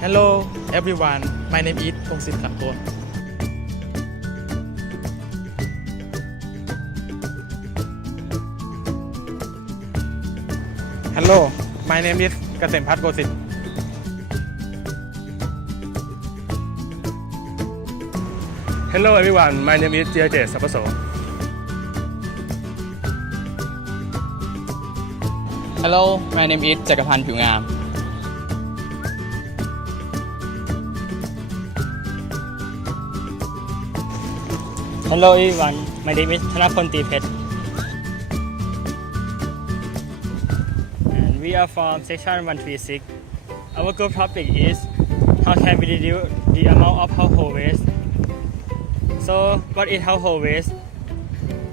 Hello everyone, my name is Phongsit Khankon. Hello, my name is Kasempat Kosit. Hello everyone, my name is Jirajet Sapso. Hello, my name is Jakapan Phiwngam. Hello everyone, my name is Thanapon Treepet. And we are from section 136. Our group topic is how can we reduce the amount of household waste. So what is household waste?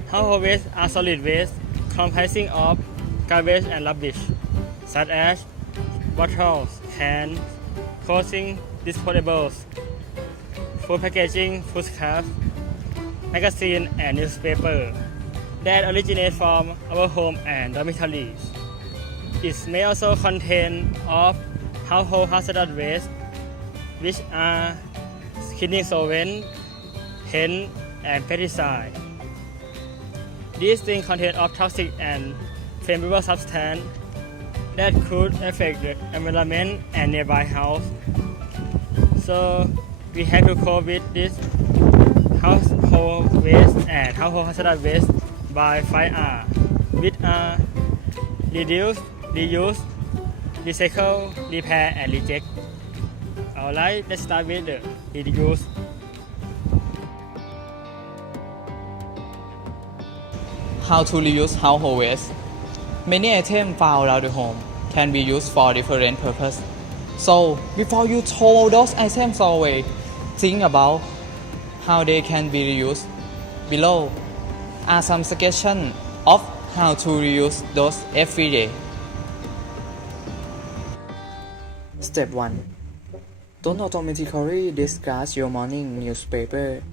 Household waste are solid waste comprising of garbage and rubbish, such as bottles, cans, clothing, disposables, food packaging, food scraps, magazine and newspaper that originate from our home and dormitories. It may also contain of household hazardous waste, which are cleaning solvent, paint, and pesticide. These things contain of toxic and flammable substance that could affect the environment and nearby house. So we have to cope with this household waste and household hazardous waste by 5R, which are reduce, reuse, recycle, repair, and reject. Alright, let's start with the reduce. How to reuse household waste? Many items found around the home can be used for different purposes. So, before you throw those items away, think about how they can be reused. Below are some suggestions of how to reuse those every day. Step 1. Don't automatically discard your morning newspaper.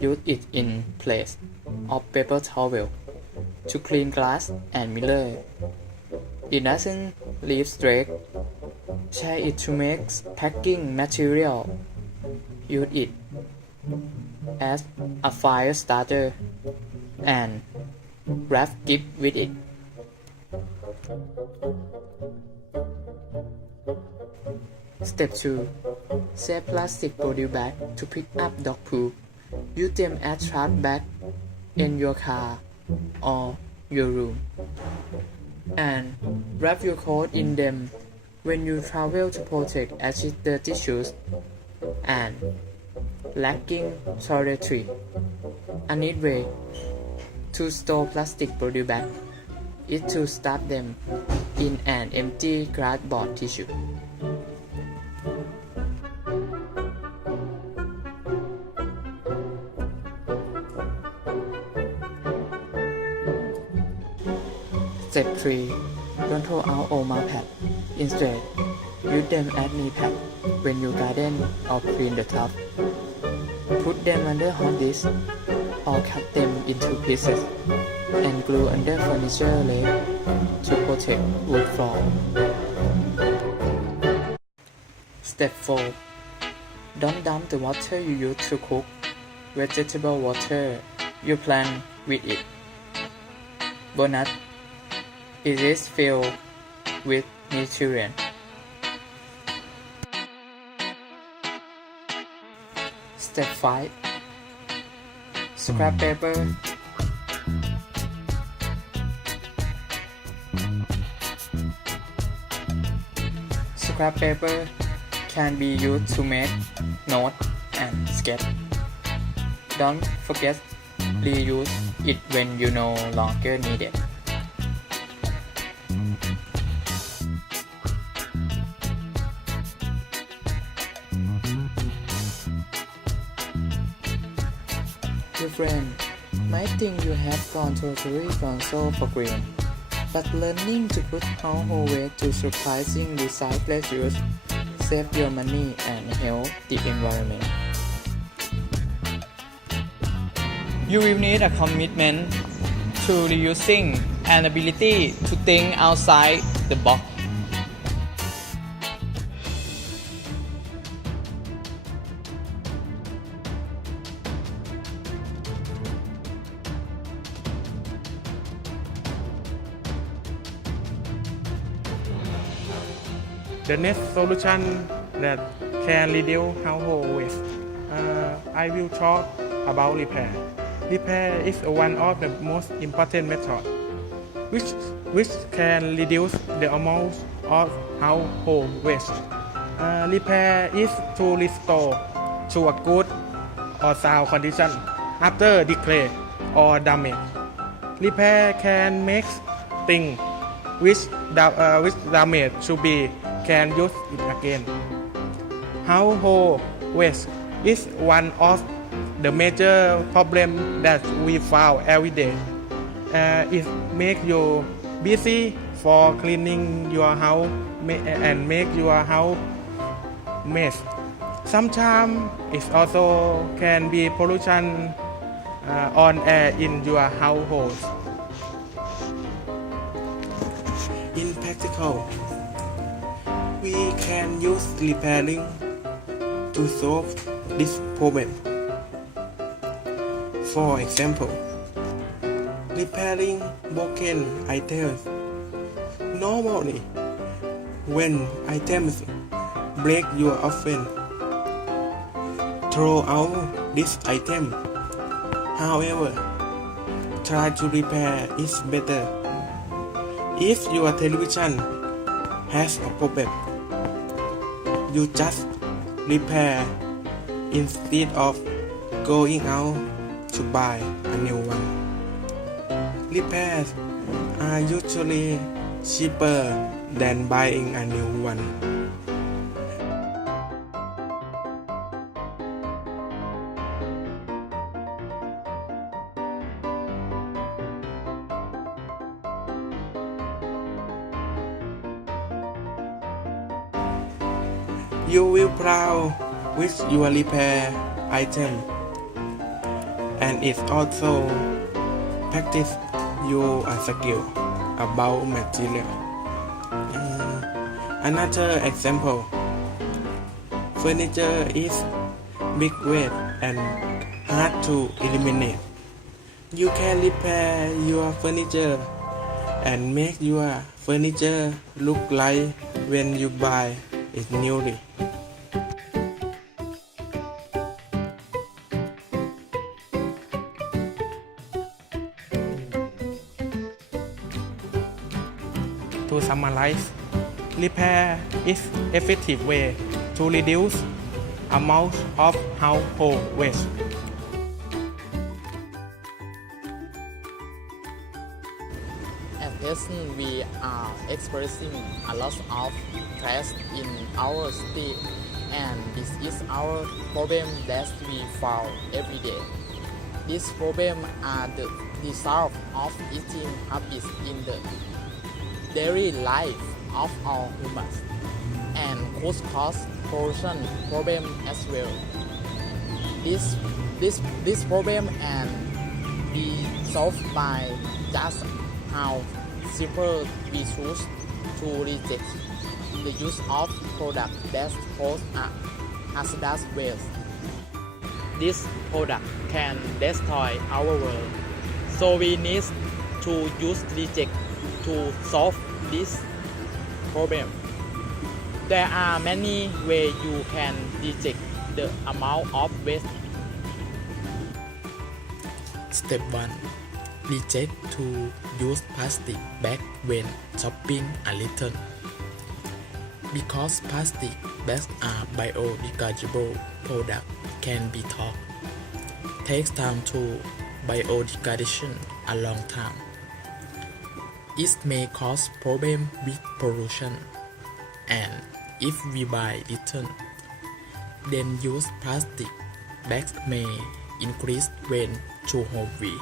Use it in place of paper towel to clean glass and mirror. It doesn't leave streaks. Share it to make packing material. Use it as a fire starter and wrap gift with it. Step 2. Save plastic body bag to pick up dog poo. Use them as trash bag in your car or your room. And wrap your coat in them when you travel to protect against dirty shoes and lacking toiletry. A neat way to store plastic body bag is to stuff them in an empty cardboard tissue. Step 3. Don't throw out old mop pad. Instead, use them as knee pad when you garden or clean the tub. Put them under hot disk or cut them into pieces and glue under furniture leg to protect wood floor. Step 4. Don't dump the water you use to cook vegetable water you plant with it. Bonus, it is filled with nutrients. Step 5. Scrap paper. Scrap paper can be used to make notes and sketch. Don't forget reuse it when you no longer need it. Your friend might think you have gone totally from soul for green, but learning to put household waste to surprising recycled use save your money and help the environment. You will need a commitment to reusing and ability to think outside the box. The next solution that can reduce household waste. I will talk about repair. Repair is one of the most important methods which can reduce the amount of household waste. Repair is to restore to a good or sound condition after decay or damage. Repair can make things which damage to be can use it again. Household waste is one of the major problems that we found every day. It makes you busy for cleaning your house and make your house mess. Sometimes it also can be pollution on air in your household. In practical, we can use repairing to solve this problem. For example, repairing broken items. Normally, when items break, you often throw out this item. However, try to repair it better. If your television has a problem, you just repair instead of going out to buy a new one. Repairs are usually cheaper than buying a new one. You will proud with your repair item, and it also practice you a skill about material. Another example, furniture is big weight and hard to eliminate. You can repair your furniture and make your furniture look like when you buy it newly. To summarize, repair is effective way to reduce amount of household waste. At present, we are experiencing a lot of trash in our city, and this is our problem that we found every day. This problem are the result of eating habits in the daily life of all humans, and could cause pollution problem as well. This problem can be solved by just how simple we choose to reject the use of products that cause hazardous waste. This product can destroy our world, so we need to use reject to solve this problem. There are many ways you can reject the amount of waste. Step 1. Reject to use plastic bag when shopping a little. Because plastic bags are biodegradable products can be taught. Takes time to biodegradation a long time. It may cause problem with pollution, and if we buy little, then use plastic bags may increase when too heavy.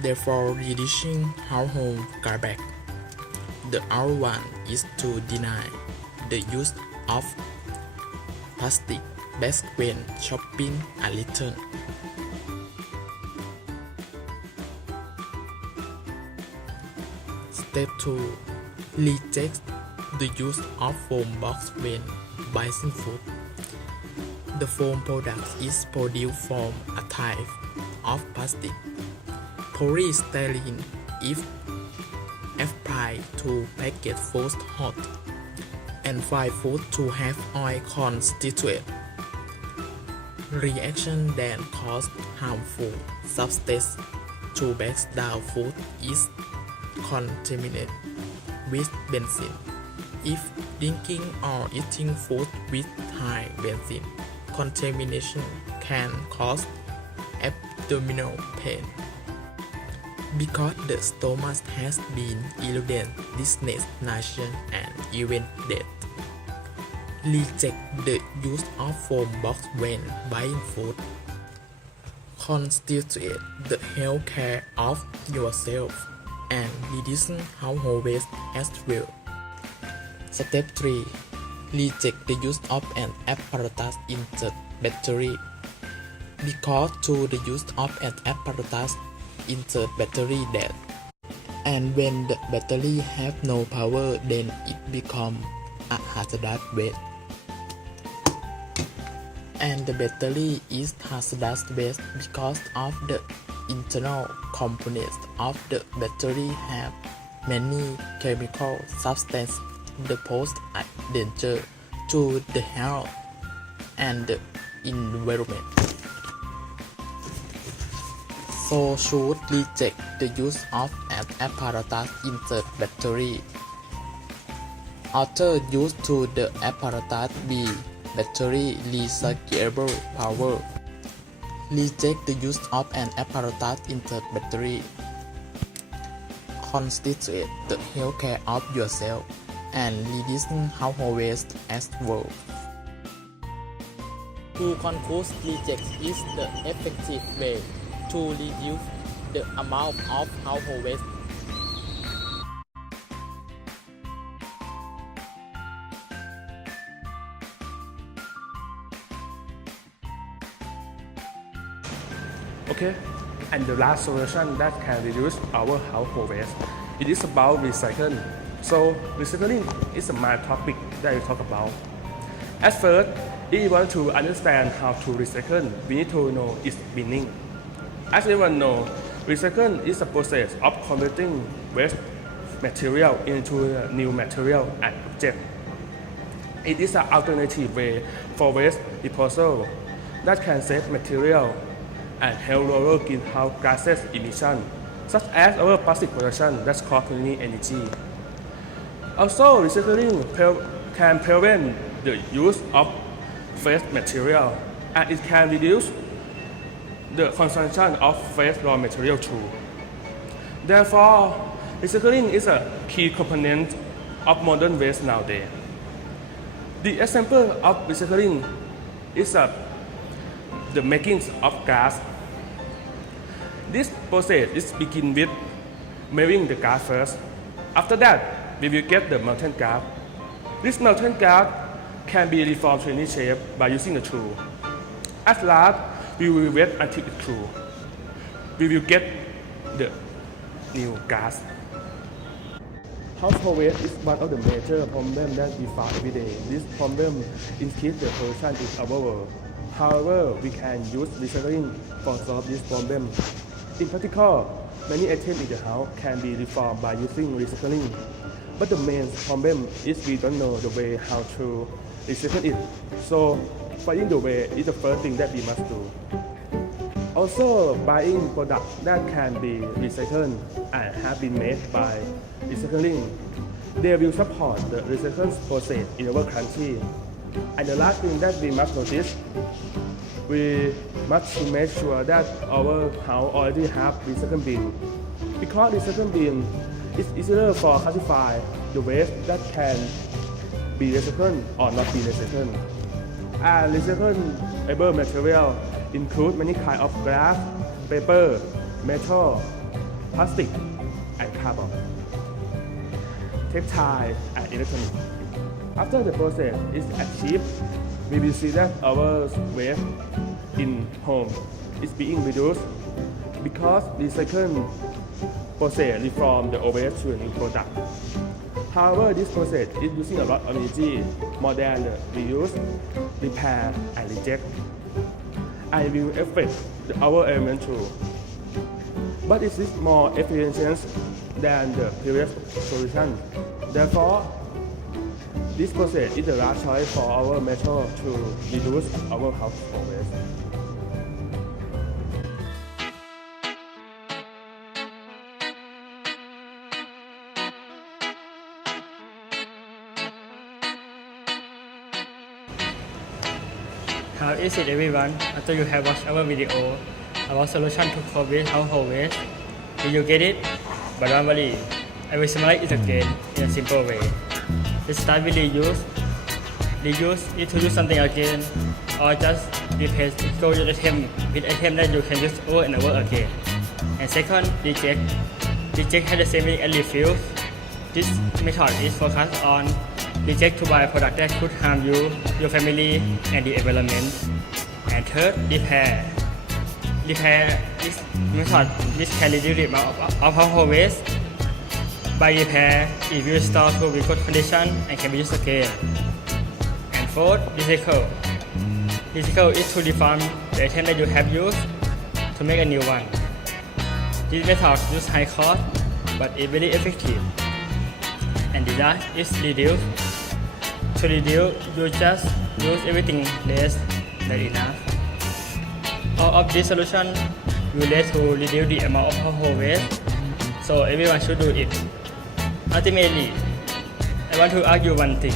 Therefore, reducing household garbage. The other one is to deny the use of plastic bags when shopping a little. Step 2. Reject the use of foam box when buying food. The foam product is produced from a type of plastic, polystyrene, if applied to packaged food hot and fried food to have oil constituent. Reaction that cause harmful substance to break down food is contaminated with benzene. If drinking or eating food with high benzene contamination can cause abdominal pain. Because the stomach has been eluded, dizziness, nausea, and even death. Reject the use of foam box when buying food. Constitute the health care of yourself and reducing household waste as well. Step 3. Reject the use of an apparatus insert battery. Because to the use of an apparatus insert battery dead, and when the battery have no power, then it become a hazardous waste. And the battery is hazardous waste because of the internal components of the battery have many chemical substances that pose a danger to the health and the environment. So should reject the use of an apparatus insert battery. Author use to the apparatus be battery recyclable power. Reject the use of an apparatus insert battery. Constitute the health care of yourself and reducing household waste as well. To conclude, reject is the effective way to reduce the amount of household waste. Okay, and the last solution that can reduce our household waste, it is about recycling. So recycling is a main topic that we talk about. At first, if you want to understand how to recycle, we need to know its meaning. As everyone knows, recycling is a process of converting waste material into a new material and object. It is an alternative way for waste disposal that can save material and help lower greenhouse gases emission, such as our plastic production that costs many energy. Also, recycling can prevent the use of waste material, and it can reduce the consumption of waste raw material too. Therefore, recycling is a key component of modern waste nowadays. The example of recycling is the making of gas. This process is begin with melting the gas first. After that, we will get the molten gas. This molten gas can be reformed to any shape by using a tool. At last, we will wait until it cools. We will get the new gas. Household waste is one of the major problems that we find every day. This problem increases the pollution in our world. However, we can use recycling for solve this problem. In particular, many items in the house can be reformed by using recycling. But the main problem is we don't know the way how to recycle it. So, finding the way is the first thing that we must do. Also, buying products that can be recycled and have been made by recycling, they will support the recycling process in our country. And the last thing that we must notice, we must make sure that our house already have recycling bin. Because recycling bin is easier for classify the waste that can be recycled or not be recycled. And recyclable material include many kinds of glass, paper, metal, plastic, and carbon, textile, and electronics. After the process is achieved, we will see that our waste in home is being reduced because recycling process reform the waste to a new product. However, this process is using a lot of energy more than the reuse, repair, and reject. And will affect our environment too. But it is more efficient than the previous solution. Therefore, this process is the right choice for our method to reduce our household waste. How is it, everyone? After you have watched our video about solution to cope with household waste, did you get it? But don't worry, I will summarize it again in a simple way. Let's start with reuse. Reuse is to use something again, or just replace your item with item that you can use over and over again. And second, reject. Reject has the same meaning as refuse. This method is focused on reject to buy a product that could harm you, your family, and the environment. And third, repair. Repair is method which can reduce the amount of household waste. By repair, it will restore to a good condition and can be used again. And fourth, recycle. Recycle is to reform the item that you have used to make a new one. This method uses high cost, but is very effective. And the last is reduce. To reduce, you just use everything less than enough. All of these solutions will lead to reduce the amount of household waste, so everyone should do it. Ultimately, I want to ask you one thing.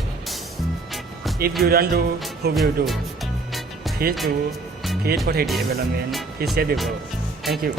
If you don't do, who will do? Please do. Please protect the environment. Please save the world. Thank you.